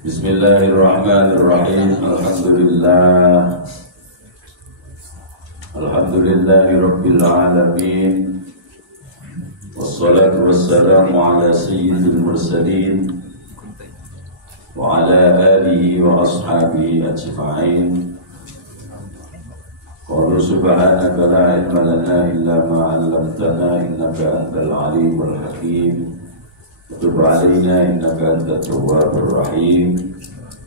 Bismillahirrahmanirrahim. Alhamdulillahi rabbil alamin. Wassalatu wassalamu ala sayyidil mursalin wa ala alihi wa ashabihi ajma'in. Qala subhanaka la ilma lana illa ma 'allamtana innaka antal alimul hakim. Tub alaina innaka antat tawwabur rahim.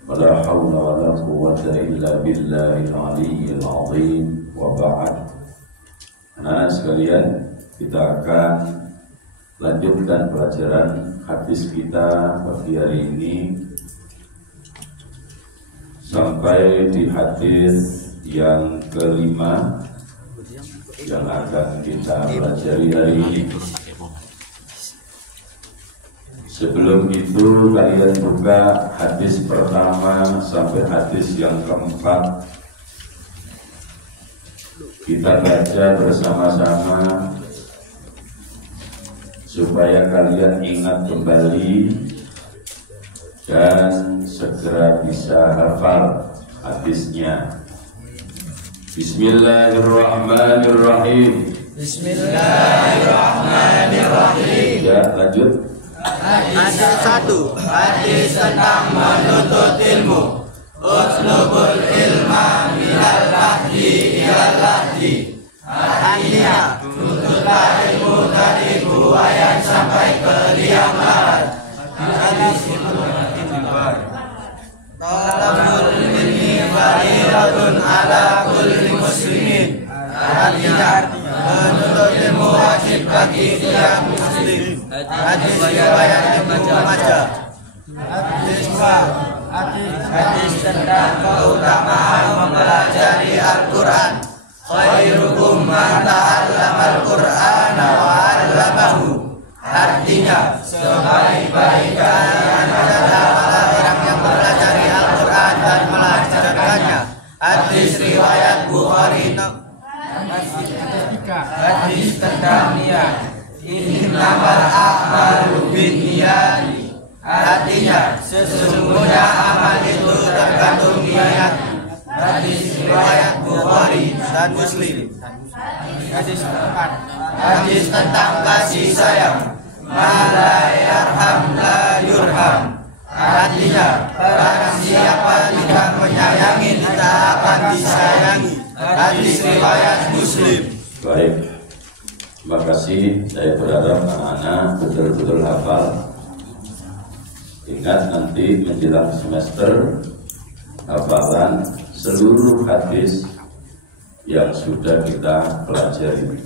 Wala haula wala quwwata illa billahil aliyyil azim. Wa ba'd. Anak-anak sekalian, kita akan lanjutkan pelajaran hadis kita pagi hari ini sampai di hadis yang kelima yang akan kita pelajari hari ini. Sebelum itu kalian buka hadis pertama sampai hadis yang keempat. Kita baca bersama-sama supaya kalian ingat kembali dan segera bisa hafal hadisnya. Bismillahirrahmanirrahim. Bismillahirrahmanirrahim. Ya, lanjut. Hadis 1. Hadis tentang menuntut ilmu. Utlubul ilma minal lahdi ilal lahdi. Artinya, tuntutlah ilmu dari buayan sampai ke liang lahat. Hadis itu talabul ilmi faridatun ala kulli muslimin. Artinya, menuntut ilmu wajib bagi setiap muslim. Hadis riwayat Ibnu Majah. Hadis 2. Hadis tentang keutamaan mempelajari Al-Quran. Khairukum man ta'allamal Qur'ana wa 'allamahu. Artinya, sebaik-baik kalian adalah orang yang mempelajari Al-Quran dan mengajarkannya. Hadis riwayat Bukhari. Hadis tentang niat. Innamal a'malu binniyati. Artinya, sesungguhnya amal itu tergantung niat. Hadis riwayat Bukhari dan Muslim. Hadis 4. Hadis tentang kasih sayang. Ma la yarham la yurham. Artinya, barang siapa tidak menyayangi tidak akan disayangi. Hadis riwayat Muslim. Baik, terima kasih. Saya berharap anak-anak betul-betul hafal. Ingat nanti menjelang semester hafalan seluruh hadis yang sudah kita pelajari.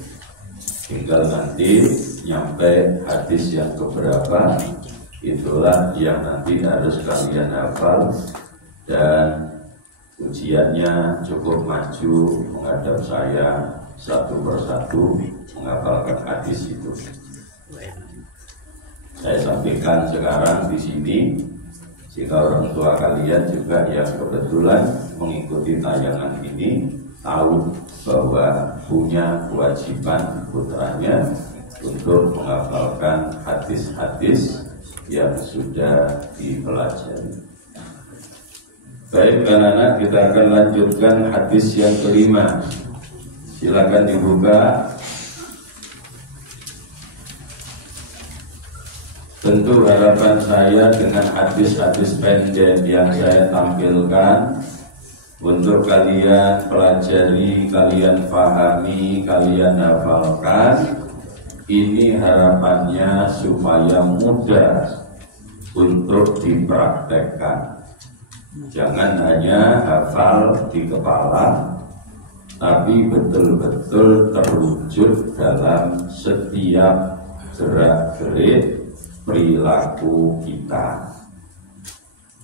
Tinggal nanti nyampe hadis yang keberapa, itulah yang nanti harus kalian hafal. Dan ujiannya cukup maju menghadap saya satu persatu menghafalkan hadis itu. Saya sampaikan sekarang di sini, jika orang tua kalian juga yang kebetulan mengikuti tayangan ini tahu bahwa punya kewajiban putranya untuk menghafalkan hadis-hadis yang sudah dipelajari. Baik anak-anak, kita akan lanjutkan hadis yang kelima. Silakan dibuka. Tentu harapan saya dengan hadis-hadis pendek yang saya tampilkan untuk kalian pelajari, kalian pahami, kalian hafalkan. Ini harapannya supaya mudah untuk dipraktekkan. Jangan hanya hafal di kepala, tapi betul-betul terwujud dalam setiap gerak-gerik perilaku kita.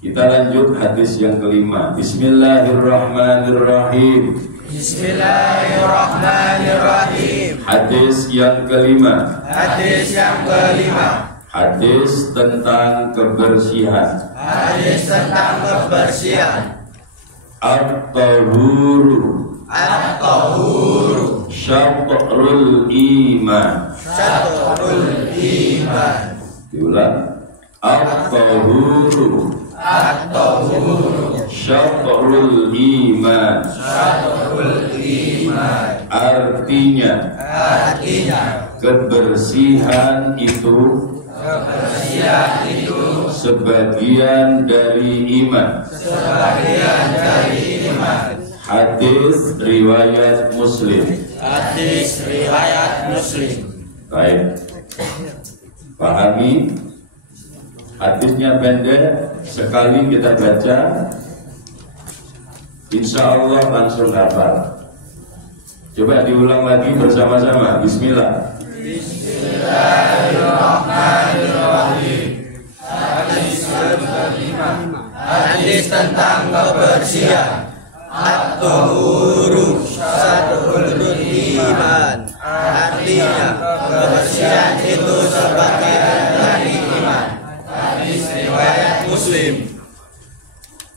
Kita lanjut hadis yang kelima. Bismillahirrahmanirrahim. Bismillahirrahmanirrahim. Hadis yang kelima. Hadis yang kelima. Hadis tentang kebersihan. Hadis tentang kebersihan. At-tahuru. At-tahuru. Syatrul iman. Syatrul iman. Diulang. At-tahuru. At-tahuru. Syatrul iman. Syatrul iman. Artinya Artinya kebersihan itu kebersihan itu sebagian dari iman. sebagian dari iman. Hadis riwayat Muslim. Hadis riwayat Muslim. Baik, pahami. Hadisnya pendek, sekali kita baca, insya Allah langsung hafal. Coba diulang lagi bersama-sama. Bismillah. Bismillahirrahmanirrahim. Hadis kelima. Hadis tentang kebersihan. At-tahuru syatrul iman. Artinya kebersihan itu sebagian dari iman. Hadis riwayat Muslim.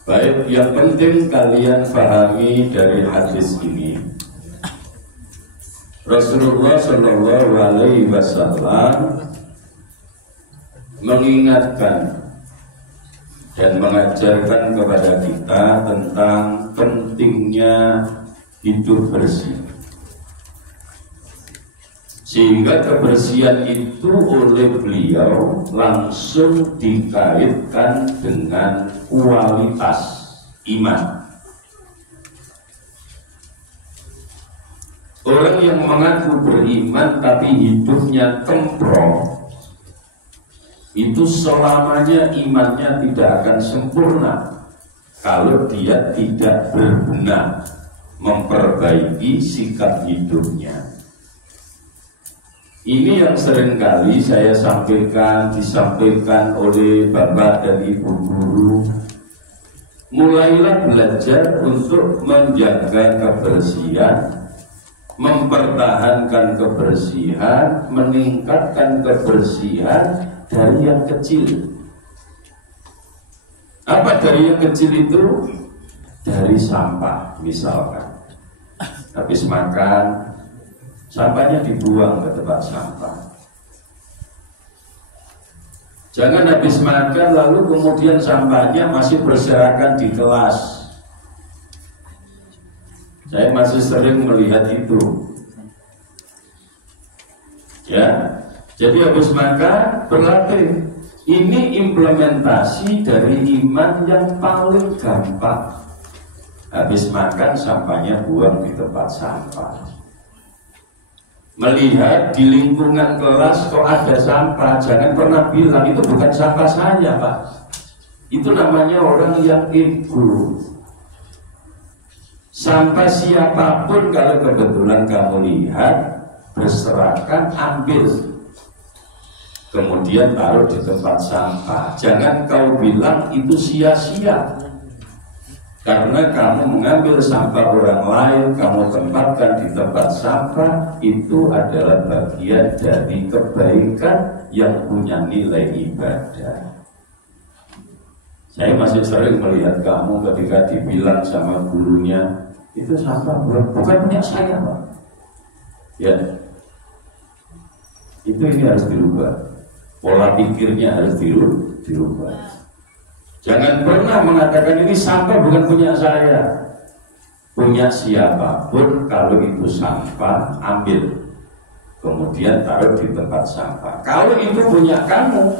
Baik, yang penting kalian pahami dari hadis ini, Rasulullah Shallallahu Alaihi Wasallam mengingatkan dan mengajarkan kepada kita tentang pentingnya hidup bersih, sehingga kebersihan itu oleh beliau langsung dikaitkan dengan kualitas iman. Orang yang mengaku beriman tapi hidupnya kemprong, itu selamanya imannya tidak akan sempurna kalau dia tidak berbenah memperbaiki sikap hidupnya. Ini yang seringkali saya disampaikan oleh bapak dan ibu guru. Mulailah belajar untuk menjaga kebersihan, mempertahankan kebersihan, meningkatkan kebersihan dari yang kecil. Apa dari yang kecil itu? Dari sampah, misalkan habis makan, sampahnya dibuang ke tempat sampah. Jangan habis makan lalu kemudian sampahnya masih berserakan di kelas. Saya masih sering melihat itu. Ya, jadi habis makan berlatih. Ini implementasi dari iman yang paling gampang. Habis makan sampahnya buang di tempat sampah. Melihat di lingkungan kelas kok ada sampah, jangan pernah bilang itu bukan sampah saya, Pak. Itu namanya orang yang ego. Sampah siapapun kalau kebetulan kamu lihat berserakan, ambil, kemudian taruh di tempat sampah. Jangan kau bilang itu sia-sia, karena kamu mengambil sampah orang lain, kamu tempatkan di tempat sampah, itu adalah bagian dari kebaikan yang punya nilai ibadah. Saya masih sering melihat kamu ketika dibilang sama gurunya, itu sampah bukan punya saya, Pak. Ya, itu ini harus dirubah. Pola pikirnya harus dirubah. Jangan pernah mengatakan ini sampah bukan punya saya. Punya siapapun, kalau itu sampah, ambil, kemudian taruh di tempat sampah. Kalau itu punya kamu,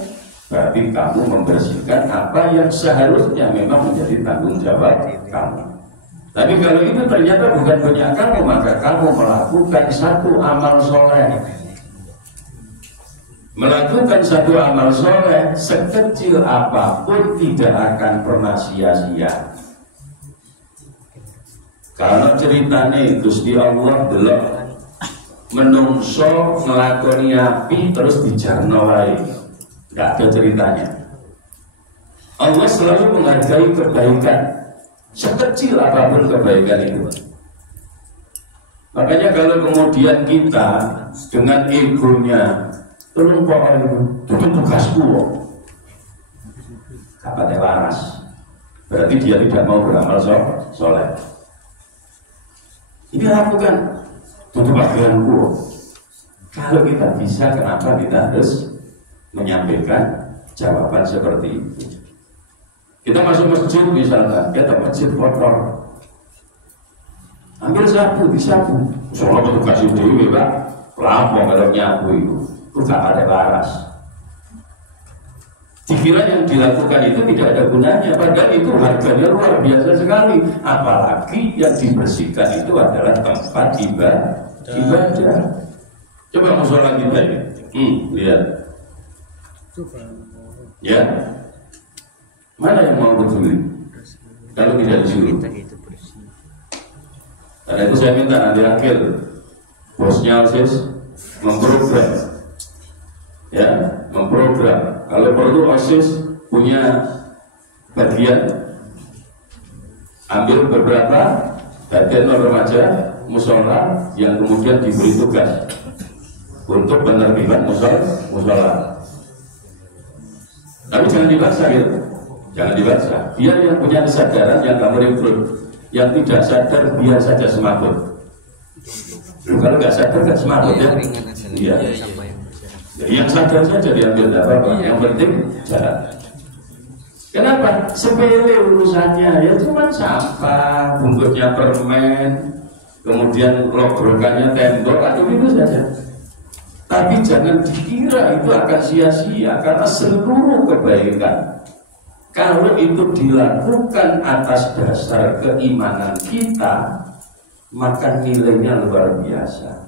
berarti kamu membersihkan apa yang seharusnya memang menjadi tanggung jawab kamu. Tapi kalau itu ternyata bukan punya kamu, maka kamu melakukan satu amal soleh. Melakukan satu amal soleh sekecil apapun tidak akan pernah sia-sia. Karena ceritanya Gusti Allah belum menungso ngelakoni api terus dijarno wae. Tidak ada ceritanya. Allah selalu menghargai kebaikan, sekecil apapun kebaikan itu. Makanya kalau kemudian kita dengan egonya, tolong Pak itu tugasku, kapatnya waras, berarti dia tidak mau beramal soleh. Ini lakukan, itu bagianku. Kalau kita bisa, kenapa kita harus menyampaikan jawaban seperti itu? Kita masuk masjid misalkan, kita masjid kotor, ambil sapu, disapu. Soalnya petugas itu, Pak, lampau kalau nyapu itu gak ada laras. Dikira yang dilakukan itu tidak ada gunanya, padahal itu harganya luar biasa sekali. Apalagi yang dibersihkan itu adalah tempat ibadah. Coba musola kita ini, lihat. Ya, mana yang mau peduli? Kalau tidak disuruh. Karena itu saya minta nanti akhir bosnya OSIS memprogram, ya, memprogram. Kalau perlu OSIS punya bagian, ambil beberapa bagian remaja musola yang kemudian diberi tugas untuk penerbitan musola. Tapi jangan dibaksa gitu, jangan dibaksa. Biar yang punya kesadaran yang kamu rekrut, yang tidak sadar biar saja semaput. Kalau nggak sadar nggak semaput ya. Iya. Yang sadar saja diambil apa-apa. Yang penting jalan. Kenapa? Sepele urusannya, ya cuma sampah, bungkusnya permen, kemudian logrokannya tembok atau itu saja. Tapi jangan dikira itu akan sia-sia, karena seluruh kebaikan kalau itu dilakukan atas dasar keimanan kita, maka nilainya luar biasa.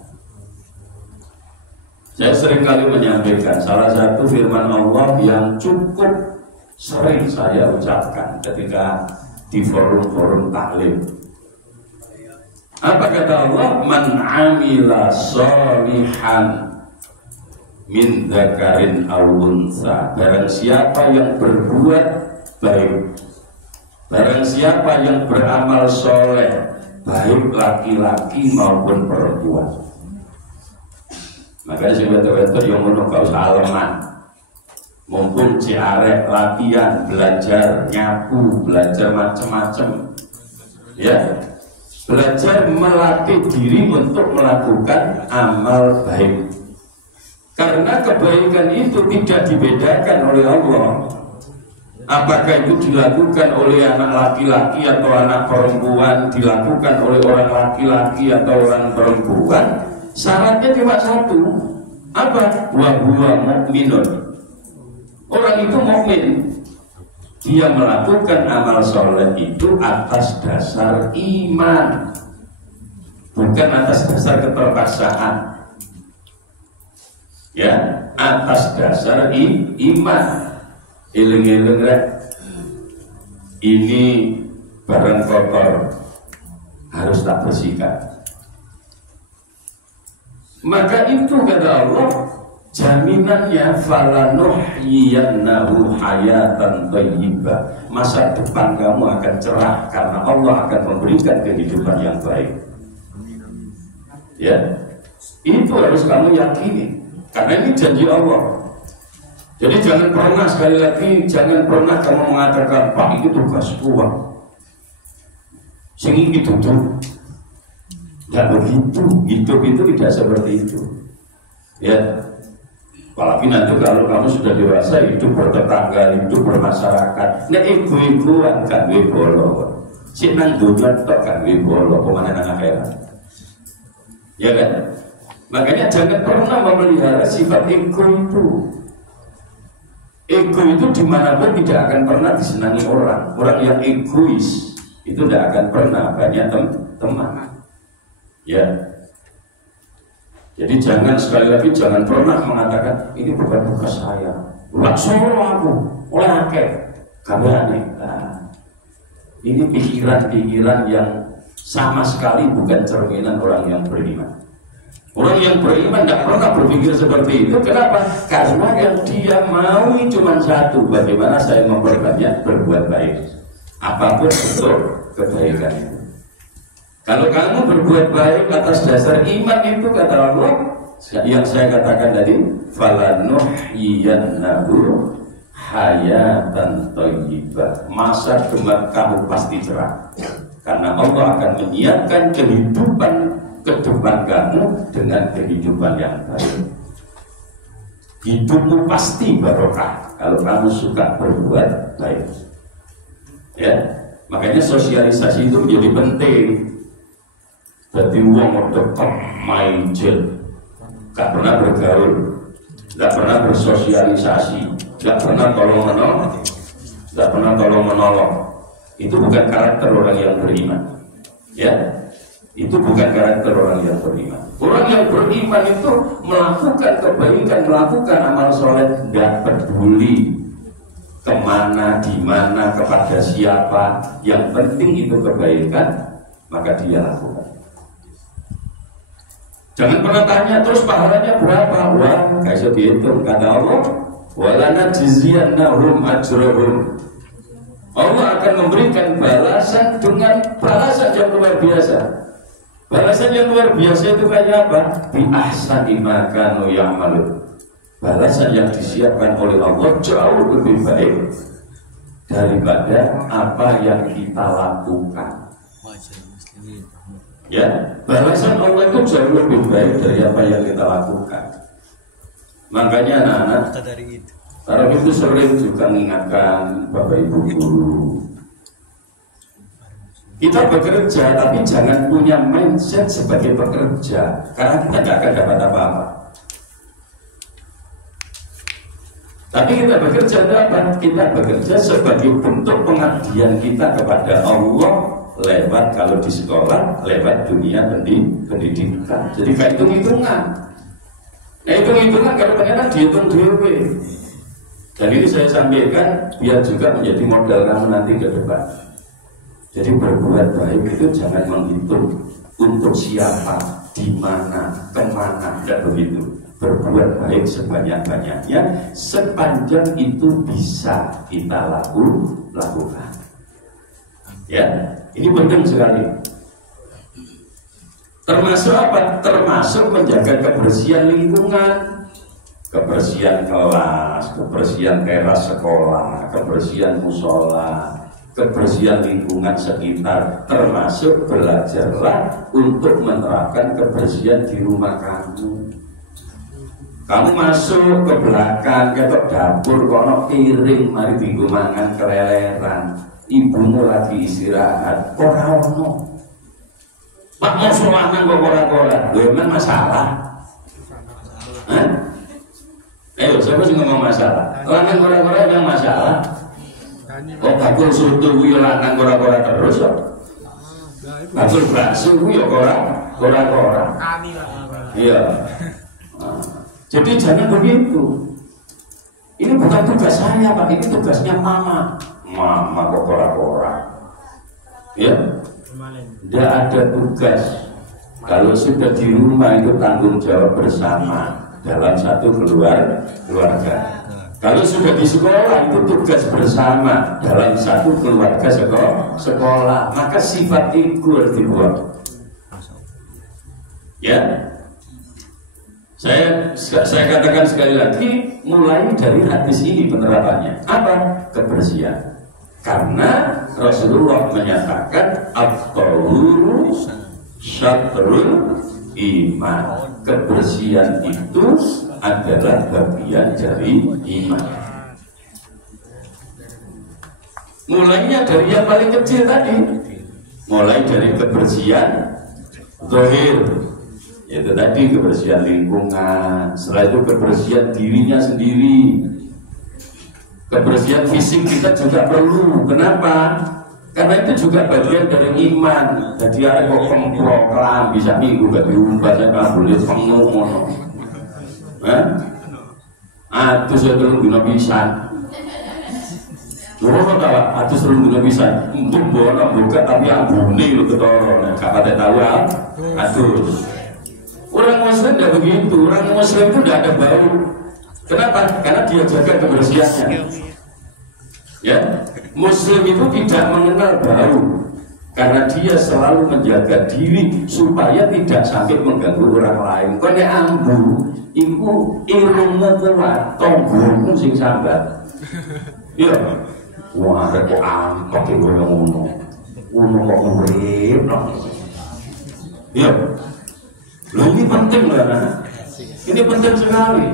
Saya seringkali menyampaikan salah satu firman Allah yang cukup sering saya ucapkan ketika di forum-forum taklim. Apa kata Allah? Man amila sholihan min dzakarin aw unsa. Barang siapa yang berbuat baik, barang siapa yang beramal soleh, baik laki-laki maupun perempuan. Makanya sebetul-betul yang menunggu salaman, mumpung ciarek latihan, belajar nyapu, belajar macam-macam, ya, belajar melatih diri untuk melakukan amal baik. Karena kebaikan itu tidak dibedakan oleh Allah. Apakah itu dilakukan oleh anak laki-laki atau anak perempuan, dilakukan oleh orang laki-laki atau orang perempuan, syaratnya cuma satu. Apa? Wa huwa mu'minun. Orang itu mukmin. Dia melakukan amal soleh itu atas dasar iman, bukan atas dasar keterpaksaan. Ya, atas dasar iman. Eling-eling rek, ini barang kotor harus tak bersihkan. Maka itu kata Allah, jaminannya falanuhyiyannahu hayatan thayyibah. Masa depan kamu akan cerah karena Allah akan memberikan kehidupan yang baik. Ya, itu harus kamu yakini. Karena ini janji Allah. Jadi jangan pernah, sekali lagi, jangan pernah kamu mengatakan, Pak, itu tugasku, Pak. Sing iki tutup. Tidak begitu. Hidup itu tidak seperti itu. Ya. Apalagi nanti kalau kamu sudah dewasa, hidup bertetangga, hidup bermasyarakat. Nah, ego-egoan kan bolo. Si nang dunia tok kan bolo, kemana nang akhirat. Ya kan? Makanya jangan pernah memelihara sifat ego itu. Ego itu dimanapun tidak akan pernah disenangi orang. Orang yang egois itu tidak akan pernah banyak teman. Ya. Jadi jangan, sekali lagi, jangan pernah mengatakan ini bukan tugas saya. Bukan solo aku, oleh akeh. Kami aneh. Nah, ini pikiran-pikiran yang sama sekali bukan cerminan orang yang beriman. Orang yang beriman tidak pernah berpikir seperti itu. Kenapa? Karena yang dia mau cuma satu, bagaimana saya memperbanyak berbuat baik. Apapun bentuk kebaikan itu. Kalau kamu berbuat baik atas dasar iman itu, kata Allah, yang saya katakan tadi, falanuhyiyannahu hayatan thayyibah. Masa depan kamu pasti cerah. Karena Allah akan menyiapkan kehidupan ke depan kamu dengan kehidupan yang baik. Hidupmu pasti barokah kalau kamu suka berbuat baik. Ya, makanya sosialisasi itu menjadi penting. Jadi uang tetap main jet, gak pernah bergaul, gak pernah bersosialisasi, gak pernah tolong-menolong, gak pernah tolong-menolong. Itu bukan karakter orang yang beriman. Ya, itu bukan karakter orang yang beriman. Orang yang beriman itu melakukan kebaikan, melakukan amal soleh, gak peduli kemana, di mana, kepada siapa. Yang penting itu kebaikan, maka dia lakukan. Jangan pernah tanya terus pahalanya berapa. Wah, gak bisa dihitung. Kata Allah, walana jiziyannahum ajrahum. Allah akan memberikan balasan dengan balasan yang luar biasa. Balasan yang luar biasa itu kayak apa? Bi ahsani ma kanu ya'malun. Balasan yang disiapkan oleh Allah jauh lebih baik daripada apa yang kita lakukan. Ya, balasan Allah itu jauh lebih baik dari apa yang kita lakukan. Makanya anak-anak, para itu sering juga mengingatkan Bapak Ibu guru, kita bekerja tapi jangan punya mindset sebagai pekerja, karena kita tidak akan dapat apa-apa. Tapi kita bekerja apa? Kita bekerja sebagai bentuk pengabdian kita kepada Allah. Lewat kalau di sekolah, lewat dunia pendidikan. Jadi kayak hitung-hitungan. Nah, hitung-hitungan kalau ternyata dihitung dulu. Dan ini saya sampaikan biar juga menjadi modal kamu nanti ke depan. Jadi berbuat baik itu jangan menghitung untuk siapa, di mana, kemana, tidak begitu. Berbuat baik sebanyak-banyaknya sepanjang itu bisa kita lakukan. Ya. Ini penting sekali. Termasuk apa? Termasuk menjaga kebersihan lingkungan, kebersihan kelas, kebersihan teras sekolah, kebersihan musola, kebersihan lingkungan sekitar. Termasuk belajarlah untuk menerapkan kebersihan di rumah kamu. Kamu masuk ke belakang, ke dapur, kono piring, mari tinggu mangan keleleran. Ibumu lagi istirahat, ora ono. Pak mau solanan kok ora-ora, memang masalah. Ayo, siapa sih ngomong masalah? Lanang ora-ora yang masalah. Kok bakul soto kuwi lanang ora-ora terus kok. Bakul bakso kuwi ya ora-ora. Iya. Jadi jangan begitu. Ini bukan tugas saya, Pak, ini tugasnya mama. Mama kok kora-kora. Ya, tidak ada tugas. Kalau sudah di rumah itu tanggung jawab bersama dalam satu keluarga. Kalau sudah di sekolah itu tugas bersama dalam satu keluarga sekolah. Maka sifat itu harus dibuat. Ya, saya katakan sekali lagi, mulai dari hadis ini penerapannya apa? Kebersihan. Karena Rasulullah menyatakan at-tahuru syatrul iman. Kebersihan itu adalah bagian dari iman. Mulainya dari yang paling kecil tadi. Mulai dari kebersihan zahir, itu tadi kebersihan lingkungan. Setelah itu kebersihan dirinya sendiri. Kebersihan fisik kita juga perlu. Kenapa? Karena itu juga bagian dari iman. Jadi ada kok kemplok kelam bisa minggu gak diumbah, saya kalau boleh pengomono. Atus saya belum guna pisan. Loro tak atus belum guna pisan. Untuk bola buka tapi ambune lu ketoro. Gak pada tahu atus. Orang Muslim tidak begitu. Orang Muslim itu tidak ada bau. Kenapa? Karena dia jaga kebersihannya. Ya, Muslim itu tidak mengenal bau, karena dia selalu menjaga diri supaya tidak sampai mengganggu orang lain. Kone ambu, iku ilmu kuat, tonggolmu sing sambat. Ya, wah ada kok ampak iku yang ngomong kok urip. Ya, loh ini penting lah. Ini penting sekali.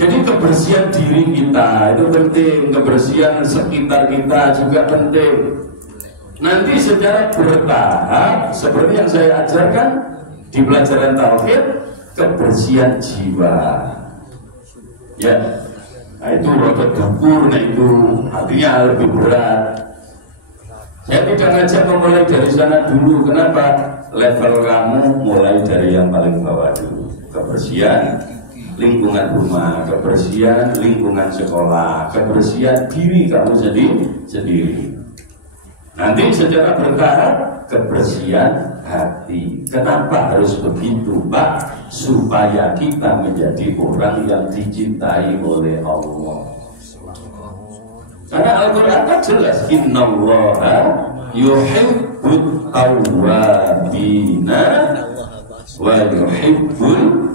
Jadi kebersihan diri kita itu penting, kebersihan sekitar kita juga penting. Nanti secara bertahap seperti yang saya ajarkan di pelajaran tauhid, kebersihan jiwa. Ya, nah itu rotot dapur, nah itu artinya lebih berat. Saya tidak ngajak memulai dari sana dulu. Kenapa? Level kamu mulai dari yang paling bawah dulu. Kebersihan lingkungan rumah, kebersihan lingkungan sekolah, kebersihan diri kamu sendiri. Nanti secara bertahap kebersihan hati. Kenapa harus begitu, Pak? Supaya kita menjadi orang yang dicintai oleh Allah. Karena Al-Quran kan jelas, innallaha yuhibbut tawwabina wa yuhibbul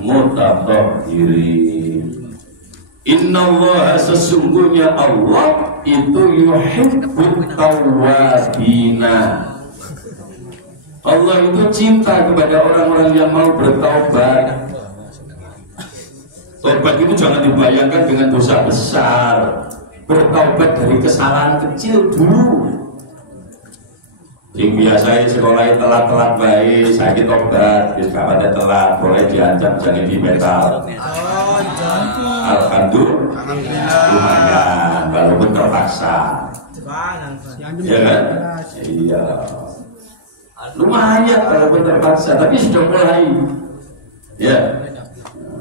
mutatahhirin. Innallaha, sesungguhnya Allah itu yuhibbut tawwabina. Allah itu cinta kepada orang-orang yang mau bertaubat. Taubat itu jangan dibayangkan dengan dosa besar. Bertaubat dari kesalahan kecil dulu. Yang biasa sekolah telat-telat baik, saya tobat, bis kapan telat, boleh diancam jangan di metal. Alhamdulillah, lumayan, walaupun terpaksa. Ya kan? Iya. Lumayan walaupun terpaksa, tapi sudah mulai. Ya.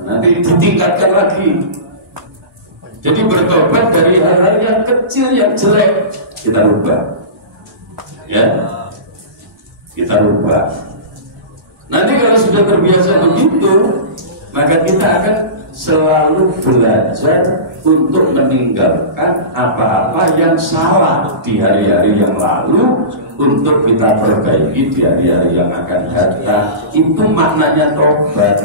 Nanti ditingkatkan lagi. Jadi bertobat dari hal-hal yang kecil yang jelek kita rubah. Ya. Kita rubah. Nanti kalau sudah terbiasa begitu, maka kita akan selalu belajar untuk meninggalkan apa-apa yang salah di hari-hari yang lalu untuk kita perbaiki di hari-hari yang akan datang. Itu maknanya tobat.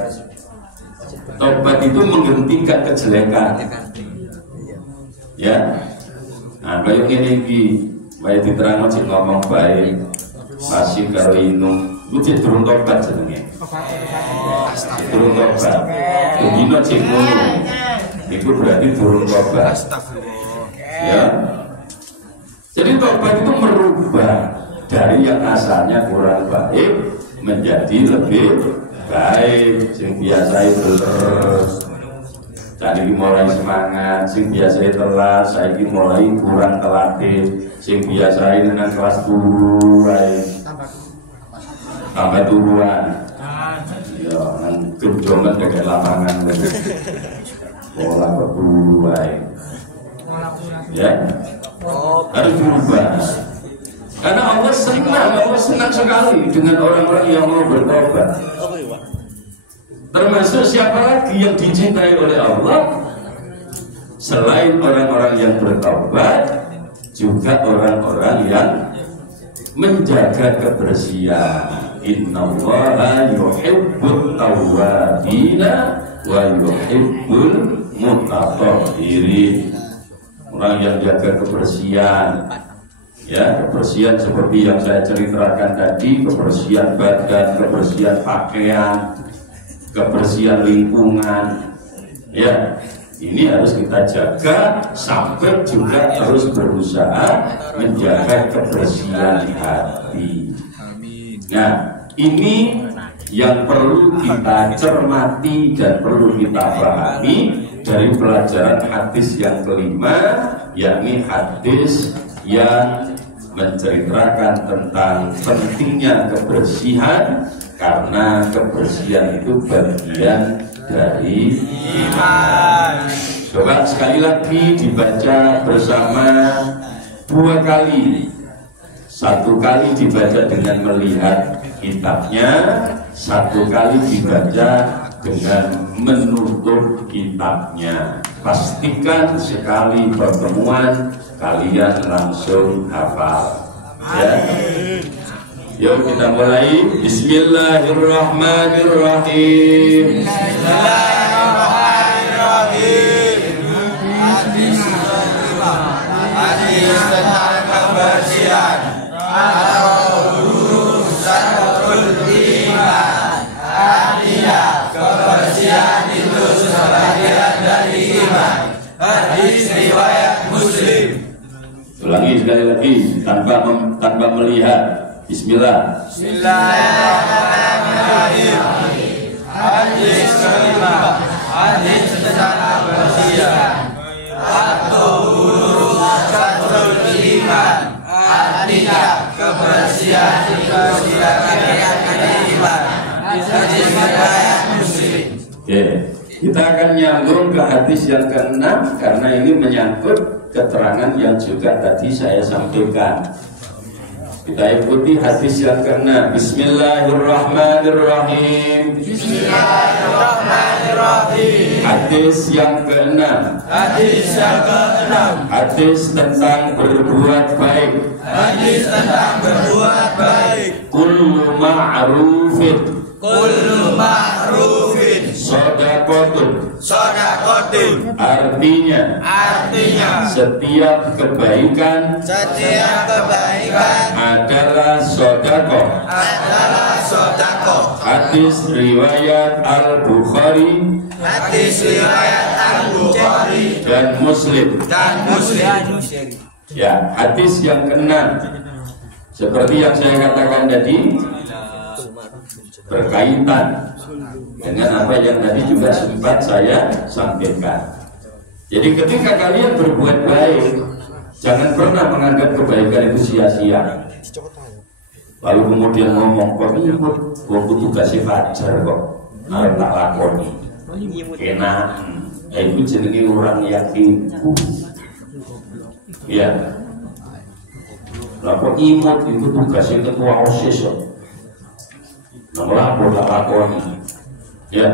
Tobat itu menghentikan kejelekan. Ya. Nah, kayak ini baik diterang cek ngomong baik. Masih kalau inung, lu cek turun tobat jenenge. Turun tobat. Begini cek ngono. Itu berarti turun tobat. Ya. Jadi tobat itu merubah dari yang asalnya kurang baik menjadi lebih baik. Yang biasa itu terus. Tadi mulai semangat, sing biasa telat, saya mulai kurang telatin, sing biasa dengan kelas turuan, tambah turuan, ya, kan kejongan dekat lapangan, bola berturuan, ya, harus berubah. Karena Allah senang sekali dengan orang-orang yang mau bertobat. Termasuk siapa lagi yang dicintai oleh Allah selain orang-orang yang bertaubat, juga orang-orang yang menjaga kebersihan. Innallaha yuhibbut tawwabina wa yuhibbul mutatahhirin. Orang yang jaga kebersihan, ya, kebersihan seperti yang saya ceritakan tadi, kebersihan badan, kebersihan pakaian, kebersihan lingkungan, ya, ini harus kita jaga sampai juga terus berusaha menjaga kebersihan hati. Nah, ini yang perlu kita cermati dan perlu kita pahami dari pelajaran hadis yang kelima, yakni hadis yang menceritakan tentang pentingnya kebersihan. Karena kebersihan itu bagian dari iman. Coba sekali lagi dibaca bersama 2 kali. 1 kali dibaca dengan melihat kitabnya, 1 kali dibaca dengan menutup kitabnya. Pastikan sekali pertemuan kalian langsung hafal. Ya. Yuk kita mulai. Bismillahirrahmanirrahim. Bismillahirrahmanirrahim. Hadis tentang kebersihan atau urusan iman. Artinya kebersihan itu sebagian Hadis riwayat Muslim. Ulangi sekali lagi tanpa melihat. Bismillah. Bismillahirrahmanirrahim. Hadis kelima, hadis tentang kebersihan. At-tuhuru syatrul iman. Artinya kebersihan itu sebagai iman. Hadis riwayat Muslim. Oke, kita akan nyambung ke hadis yang ke-6 karena ini menyangkut keterangan yang juga tadi saya sampaikan. Kita ikuti hadis yang ke-6. Bismillahirrahmanirrahim. Bismillahirrahmanirrahim. Hadis yang ke-6. Hadis yang ke-6. Hadis tentang berbuat baik. Hadis tentang berbuat baik. Kullu ma'rufin Kullu ma'rufin shadaqatun. shadaqatun. Artinya setiap kebaikan adalah sedekah. Hadis riwayat Al-Bukhari dan Muslim. Ya, hadis yang ke-6 seperti yang saya katakan tadi berkaitan dengan apa yang tadi juga sempat saya sampaikan. Jadi ketika kalian berbuat baik, jangan pernah menganggap kebaikan itu sia-sia. Lalu kemudian ngomong, kok nyebut waktu tugasnya fajar kok tak lakoni enak. Itu jenenge orang yakin. Ya, lapor imut itu tugasnya ketua OSIS kok. Lapor tak lakoni. Ya,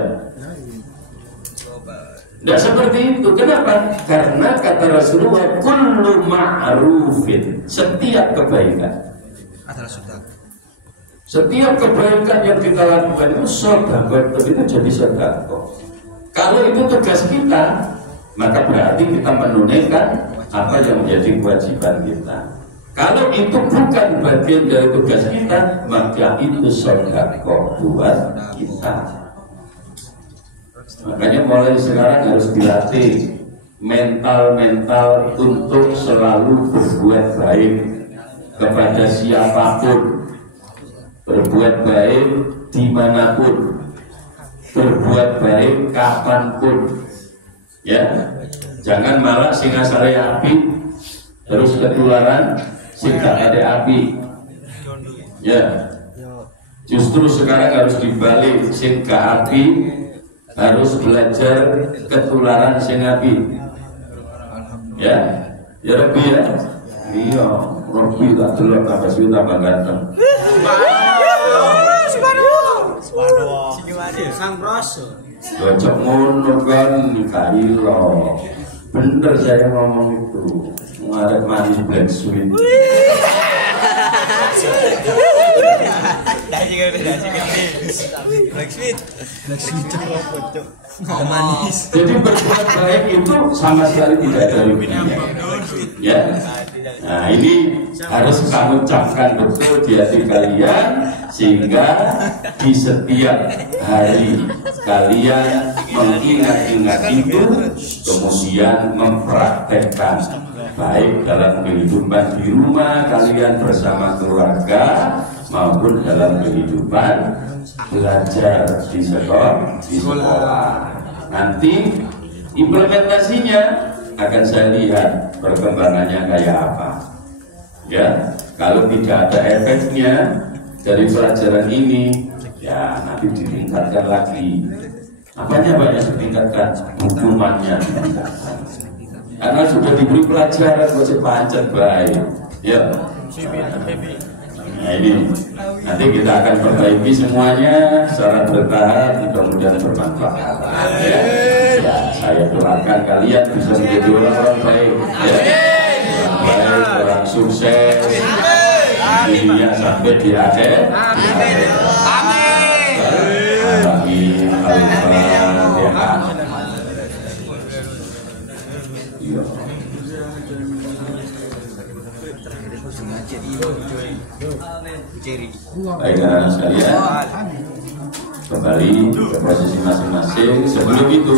tidak seperti itu. Kenapa? Karena kata Rasulullah, kullu ma'rufin, setiap kebaikan adalah sedekah. Setiap kebaikan yang kita lakukan itu sedekah, itu jadi sedekah. Kalau itu tugas kita, maka berarti kita menunaikan apa yang menjadi kewajiban kita. Kalau itu bukan bagian dari tugas kita, maka itu sedekah buat kita. Makanya mulai sekarang harus dilatih mental untuk selalu berbuat baik kepada siapapun, berbuat baik dimanapun, berbuat baik kapanpun. Ya, jangan malah sing asale api terus ketularan sing gak ada api. Ya, justru sekarang harus dibalik, sing gak api harus belajar ketularan sing api. Ya, ya Rabbi ya. Iya, Rabbi tak delok tambah suwi tambah ganteng. Sang Rasul. Cocok ngono kan kailo. Bener saya ngomong itu. Ngarep manis black sweet. Jadi berbuat baik itu sama sekali tidak ada ruginya. Ya. Nah, ini harus kamu ucapkan betul di hati kalian sehingga di setiap hari kalian mengingat-ingat itu, kemudian mempraktekkan baik dalam kehidupan di rumah kalian bersama keluarga maupun dalam kehidupan belajar di sekolah. Nanti implementasinya akan saya lihat perkembangannya kayak apa. Ya, kalau tidak ada efeknya dari pelajaran ini, ya nanti ditingkatkan lagi. Apanya banyak ditingkatkan? Hukumannya ditingkatkan. Karena sudah diberi pelajaran masih pancet baik. Ya. Nah ini nanti kita akan perbaiki semuanya secara bertahap, mudah-mudahan bermanfaat. Ya, saya doakan kalian bisa menjadi orang-orang baik, ya. Orang baik, orang sukses di dunia sampai di akhir. Amin. Baik anak sekalian, kembali ke posisi masing-masing. Sebelum itu